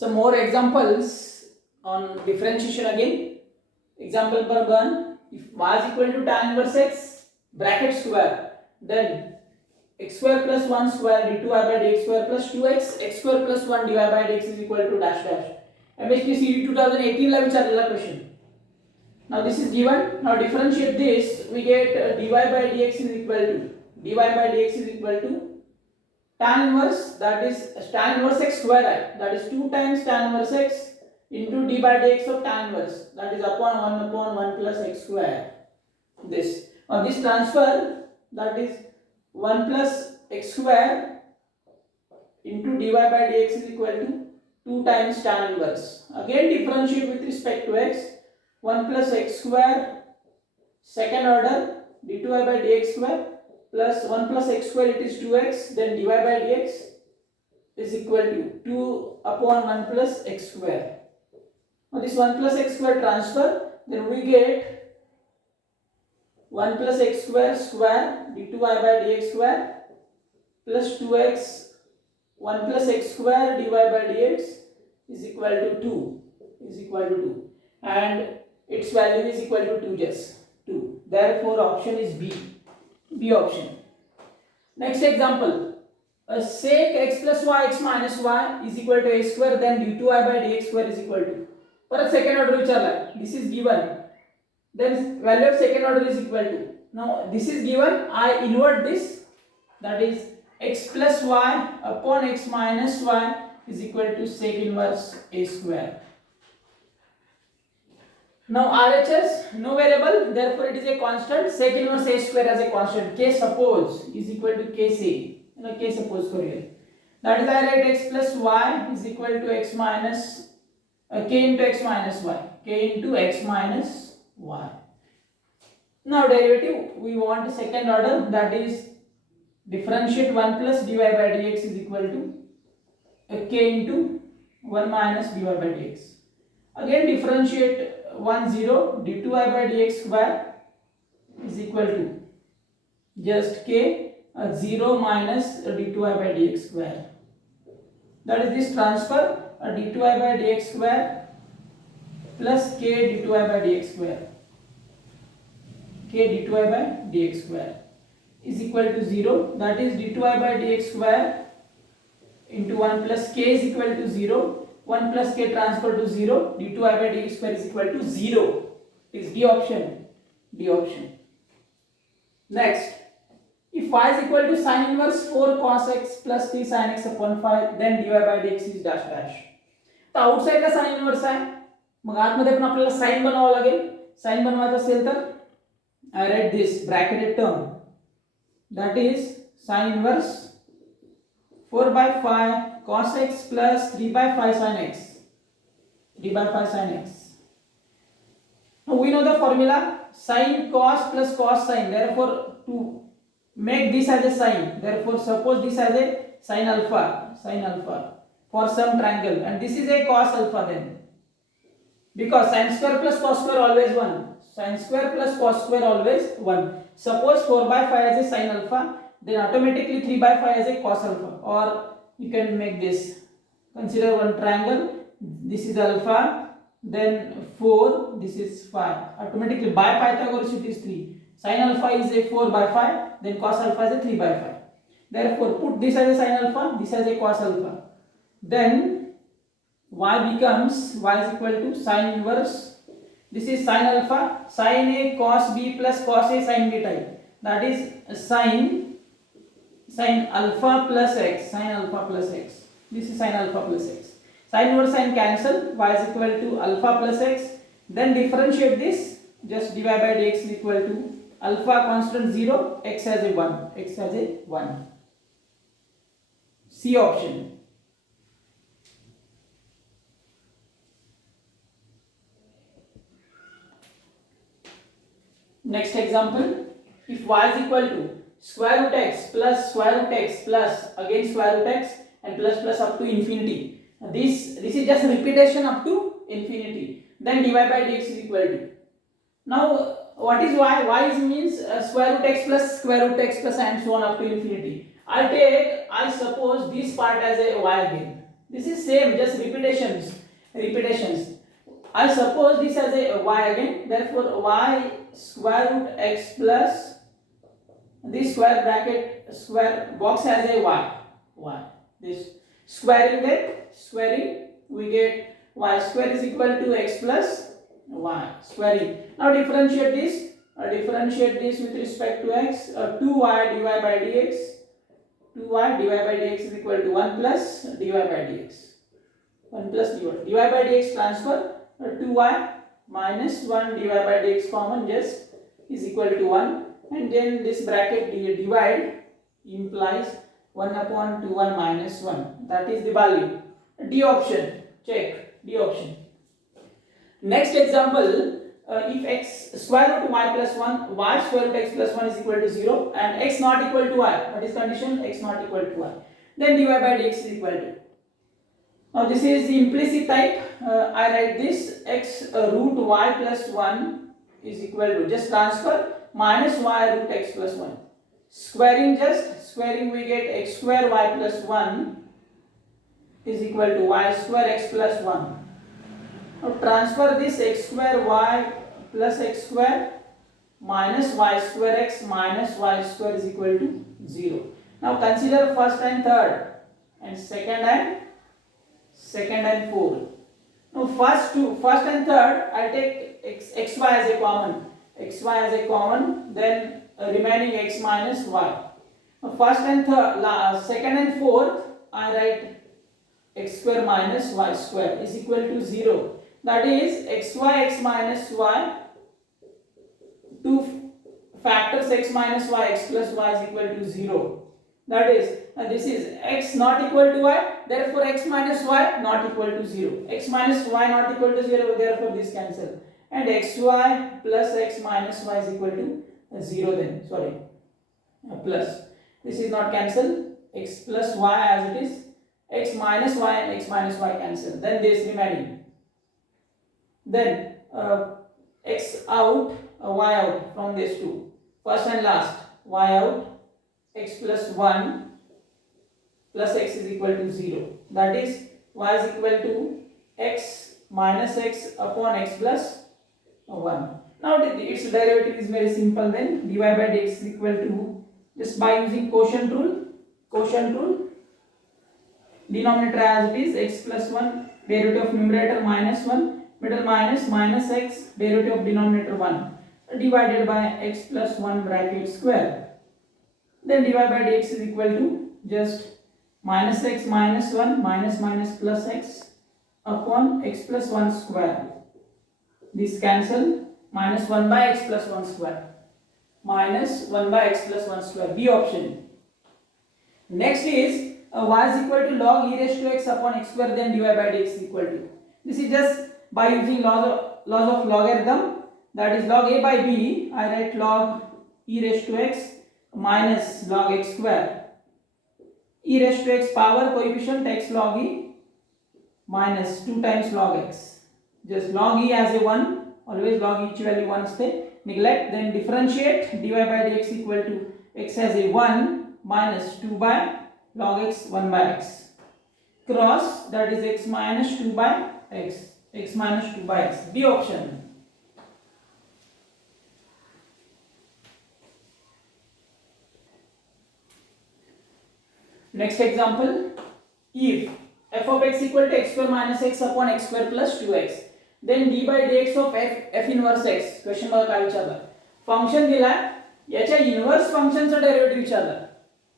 Some more examples on differentiation again. Example number 1. If y is equal to tan inverse x bracket square, then x square plus 1 square d2y by dx square plus 2x x square plus 1 dy by dx is equal to dash dash. MHPCD 2018 ला विचारलेला question. Now this is given. Now differentiate this. We get dy by dx is equal to tan inverse, that is tan inverse x square, that is 2 times tan inverse x into d by dx of tan inverse, that is upon 1 plus x square. This. Now this transfer, that is 1 plus x square into dy by dx is equal to 2 times tan inverse. Again differentiate with respect to x. 1 plus x square second order d2y by dx square plus 1 plus x square, it is 2x, then dy by dx is equal to 2 upon 1 plus x square. Now this 1 plus x square transfer, then we get 1 plus x square d2y by dx square plus 2x 1 plus x square dy by dx is equal to 2 and its value is equal to 2, just 2. Therefore option is B option. Next example, sec x plus y x minus y is equal to a square, then d2y by dx square is equal to, for a second order विचारला, this is given, then value of second order is equal to, now this is given, I invert this, that is x plus y upon x minus y is equal to sec inverse a square. Now RHS, no variable, therefore it is a constant. Sec inverse a square as a constant. K suppose is equal to K say. K suppose for here. That is I write x plus y is equal to x minus k into x minus y. K into x minus y. Now derivative, we want second order, that is differentiate 1 plus dy by dx is equal to k into 1 minus dy by dx. Again differentiate 1 0 d2y by dx square is equal to just k 0 minus d2y by dx square, that is this transfer d2y by dx square plus k d2y by dx square, k d2y by dx square is equal to 0, that is d2y by dx square into 1 plus k is equal to 0, 1 plus k transfer to 0, d2y by dx square is equal to 0. It is D option. Next, if y is equal to sin inverse 4 cos x plus 3 sin x upon 5, then dy by dx is dash dash. तर outside ला sin inverse आहे, मग आतमध्ये पण आपल्याला sin बनवावं लागेल. sin बनवायचं असेल तर I write this bracketed term, that is sin inverse 4 by 5 cos x plus 3 by 5 sin x. Now we know the formula sin cos plus cos sin. Therefore, to make this as a sin, therefore suppose this as a sin alpha for some triangle, and this is a cos alpha then. Because sin square plus cos square always 1. Sin square plus cos square always 1. Suppose 4 by 5 as a sin alpha, then automatically 3 by 5 as a cos alpha. Or you can make this. Consider one triangle. This is alpha, then 4, this is 5. Automatically by Pythagoras it is 3. Sin alpha is a 4 by 5, then cos alpha is a 3 by 5. Therefore put this as a sin alpha, this as a cos alpha. Then y becomes y is equal to sin inverse. This is sin alpha, sin a cos b plus cos a sin b type. That is sin alpha plus x. This is sin alpha plus x. Sin inverse sin cancel, y is equal to alpha plus x. Then differentiate this, just dy by dx is equal to alpha constant 0, x as a 1. C option. Next example, if y is equal to square root x plus again square root x and plus up to infinity. This is just repetition up to infinity. Then dy by dx is equal to. Now what is y? Y means square root x plus and so on up to infinity. I suppose this part as a y again. This is same, just repetitions. I suppose this as a y again, therefore y square root x plus this square bracket square box has a y. This squaring we get y square is equal to x plus y squaring. Now differentiate this with respect to x. 2y dy by dx, 2y dy by dx is equal to 1 plus dy by dx. 1 plus dy by dx transfer, 2y minus 1 dy by dx common, just is equal to 1, and then this bracket divide implies 1 upon 2y minus 1, that is the value. D option, check D option. Next example, if x square root y plus 1, y square root x plus 1 is equal to 0 and x not equal to y, what is condition? X not equal to y, then dy by dx is equal to. Now this is the implicit type. I write this x root y plus 1 is equal to, just transfer, minus y root x plus 1. Squaring we get x square y plus 1 is equal to y square x plus 1. Now transfer this x square y plus x square minus y square x minus y square is equal to 0. Now consider first and third and second and fourth. Now first and third I take xy as a common, then remaining x minus y. Now first and third, second and fourth I write x square minus y square is equal to 0. That is xy x minus y, 2 factors x minus y, x plus y is equal to 0. That is, this is x not equal to y, therefore x minus y not equal to 0. X minus y not equal to 0, therefore this cancel. And xy plus x minus y is equal to 0 then, plus. This is not cancel, x plus y as it is, x minus y and x minus y cancel. Then this remaining. Then x out, y out from these two. First and last, y out, x plus 1 plus x is equal to 0. That is, y is equal to x minus x upon x plus 1. Now its derivative is very simple then. Dy by dx is equal to, just by using quotient rule, denominator as it is, x plus 1, derivative of numerator minus 1, middle minus x, derivative of denominator 1, divided by x plus 1 bracket square. Then dy by dx is equal to just minus x minus 1 minus plus x upon x plus 1 square. This cancel, minus 1 by x plus 1 square. Minus 1 by x plus 1 square, B option. Next is y is equal to log e raised to x upon x square, then dy by dx is equal to. This is just by using laws of logarithm, that is log a by b, I write log e raised to x minus log x square. E raised to x power coefficient x log e minus 2 times log x. Just log e as a 1, always log each value 1 stay. Neglect, then differentiate, dy by dx equal to x as a 1 minus 2 by log x 1 by x. Cross, that is x minus 2 by x. X minus 2 by x. B option. Next example, if f of x equal to x square minus x upon x square plus 2x, then d by dx of f inverse x, question बघा काय विचारलं, function दिला, याच्या inverse फंक्शनचा derivative विचारला.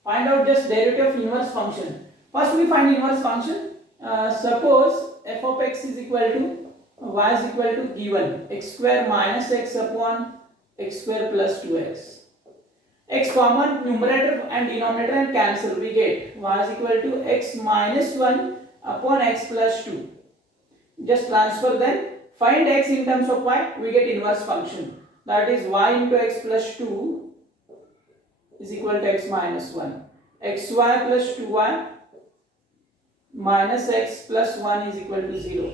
Find out just derivative of inverse function. First we find inverse function. Suppose f of x is equal to y is equal to given x square minus x upon x square plus 2x. X common numerator and denominator and cancel, we get y is equal to x minus 1 upon x plus 2. Just transfer them, find x in terms of y, we get inverse function, that is y into x plus 2 is equal to x minus 1. xy plus 2y minus x plus 1 is equal to 0.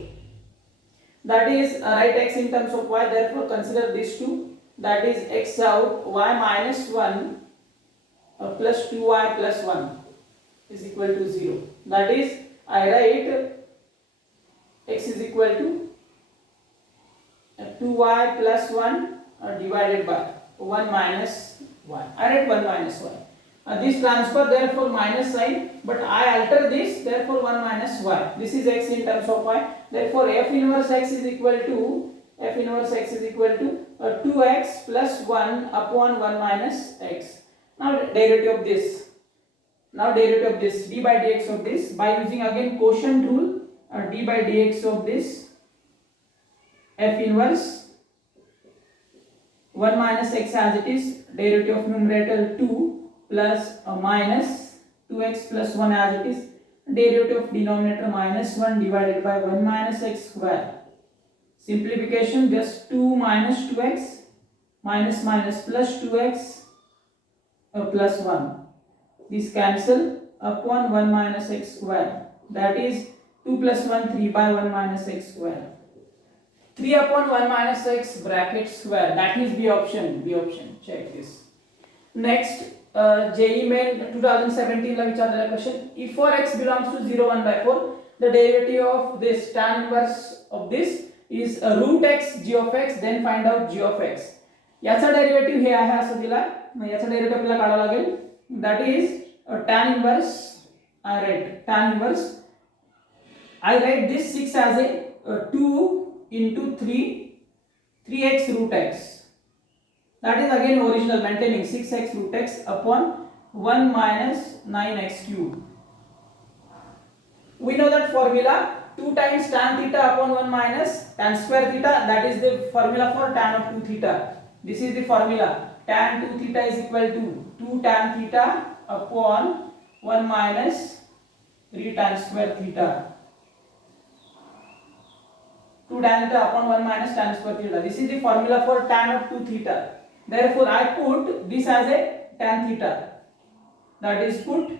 That is, write x in terms of y, therefore consider these two, that is x out, y minus 1 plus 2y plus 1 is equal to 0. That is, I write x is equal to 2y plus 1 divided by 1 minus y. I write 1 minus y. This transfer therefore minus sign, but I alter this, therefore 1 minus y. This is x in terms of y. Therefore f inverse x is equal to 2x plus 1 upon 1 minus x. Now derivative of this. D by dx of this by using again quotient rule. D by dx of this f inverse 1 minus x as it is, derivative of numerator 2 plus minus 2x plus 1 as it is, derivative of denominator minus 1 divided by 1 minus x square. Simplification, just 2 minus 2x minus plus 2x plus 1. This cancel upon 1 minus x square. That is 2 plus 1 3 by 1 minus x square. 3 upon 1 minus x bracket square. That is B option. Check this. Next, JEE Main 2017 ला विचारलेला question. If for x belongs to 0 1 by 4, the derivative of this tan inverse of this is root x g of x, then find out g of x. याचा derivative हे आहे असं दिला. याचा derivative आपल्याला काढावा लागेल. That is tan inverse. I write this 6 as a 2 into 3x root x. That is again original, maintaining 6x root x upon 1 minus 9x cube. We know that formula, 2 times tan theta upon 1 minus tan square theta. That is the formula for tan of 2 theta. This is the formula. Tan 2 theta is equal to 2 tan theta upon 1 minus 3 tan square theta. 2 tan theta upon 1 minus tan square theta. This is the formula for tan of 2 theta. Therefore, I put this as a tan theta. That is put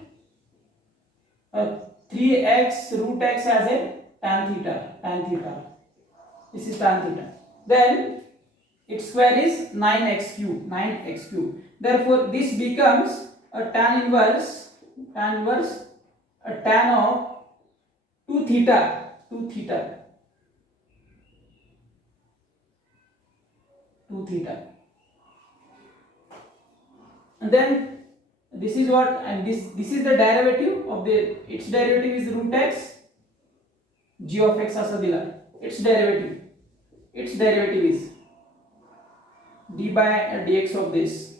3x root x as a tan theta. This is tan theta. Then its square is 9x cube. Therefore, this becomes a tan inverse a tan of 2 theta. And then this is what, and this is the derivative of its derivative is root x g of x asa dila. Its derivative is d by dx of this.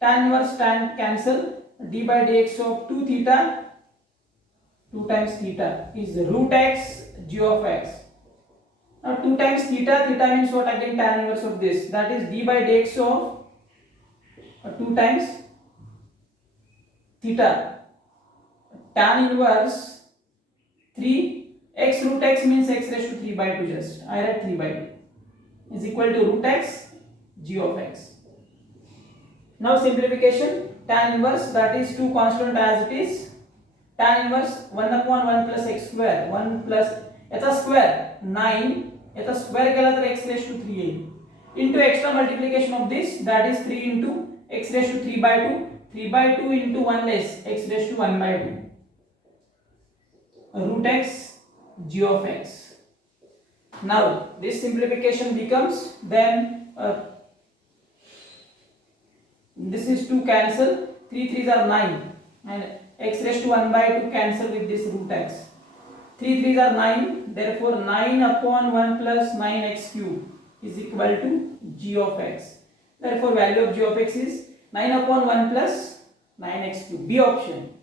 Tan inverse tan cancel, d by dx of 2 theta, 2 times theta is root x g of x. Now 2 times theta means what, again tan inverse of this, that is d by dx of 2 times theta. Tan inverse 3 x root x means x raised to 3 by 2, just I write 3 by 2 is equal to root x g of x. Now simplification, tan inverse, that is 2 constant as it is, tan inverse 1 upon 1 plus x square, 1 plus याचा square 9, याचा square केला तर x raised to 3 येईल, into extra multiplication of this, that is 3 into x raised to 3 by 2, 3 by 2 into 1 less x raised to 1 by 2, root x g of x. Now this simplification becomes, then this is 2 cancel, 3 3s are 9 and x raised to 1 by 2 cancel with this root x. 3 3s are 9, therefore 9 upon 1 plus 9x cube is equal to g of x. Therefore value of g of x is 9 upon 1 plus 9x cube. B option.